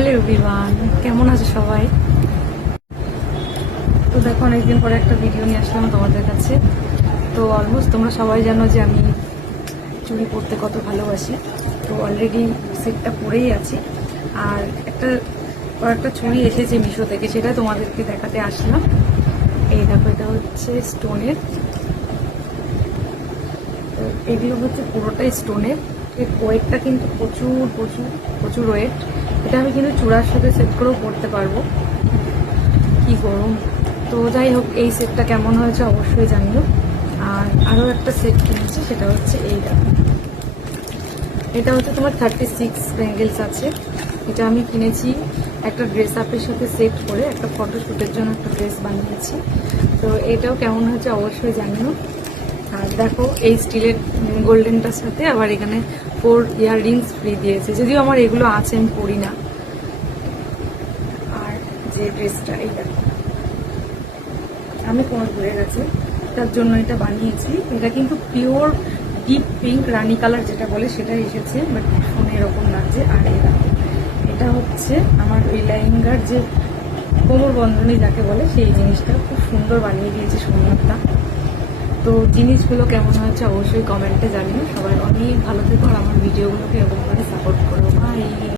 Hello everyone, কেমন আছো সবাই? তো দেখো, অনেকদিন পরে একটা ভিডিও নিয়ে আসলাম তোমাদের কাছে। তো অলমোস্ট তোমরা সবাই জানো যে আমি চুড়ি পরতে কত ভালোবাসি। তো অলরেডি সেটটা পরেই আছি। আর একটা চুড়ি এসেছে মিশো থেকে, সেটা তোমাদেরকে দেখাতে আসলাম। এই দেখো, এটা হচ্ছে স্টোনের। তো এগুলো হচ্ছে পুরোটাই স্টোনের। এর ওয়েটটা কিন্তু প্রচুর প্রচুর প্রচুর ওয়েট। এটা আমি কিন্তু চূড়ার সাথে সেট করেও পরতে পারবো। কি গরম! তো যাই হোক, এই সেটটা কেমন হয়েছে অবশ্যই জানিও। আর আরও একটা সেট কিনেছি, সেটা হচ্ছে এইটা। এটা হচ্ছে তোমার 36 ব্যাঙ্গেলস আছে। এটা আমি কিনেছি একটা ড্রেস আপের সাথে সেট করে, একটা ফটোশ্যুটের জন্য একটা ড্রেস বানিয়েছি। তো এটাও কেমন হয়েছে অবশ্যই জানিও। আর দেখো, এই স্টিলের গোল্ডেনটার সাথে আবার এখানে 4 ইয়াররিংস ফ্রি দিয়েছে, যদিও আমার এগুলো আছে, আমি পরি না। আর যে ড্রেসটা, এই দেখো, আমি কোমর ঘুরে গেছে, তার জন্য এটা বানিয়েছি। এটা কিন্তু পিওর ডিপ পিঙ্ক রানি কালার যেটা বলে সেটা এসেছে, বাট ফোনে এরকম লাগছে। আর এটা হচ্ছে আমার ওই লেহেঙ্গার যে কোমর বন্ধনী যাকে বলে, সেই জিনিসটা খুব সুন্দর বানিয়ে দিয়েছে সোমনাথটা। তো জিনিসগুলো কেমন হয়েছে অবশ্যই কমেন্টে জানিও। সবাই অনেক ভালো থেকো, আর আমার ভিডিওগুলোকে এরকম করে সাপোর্ট করো। বাই।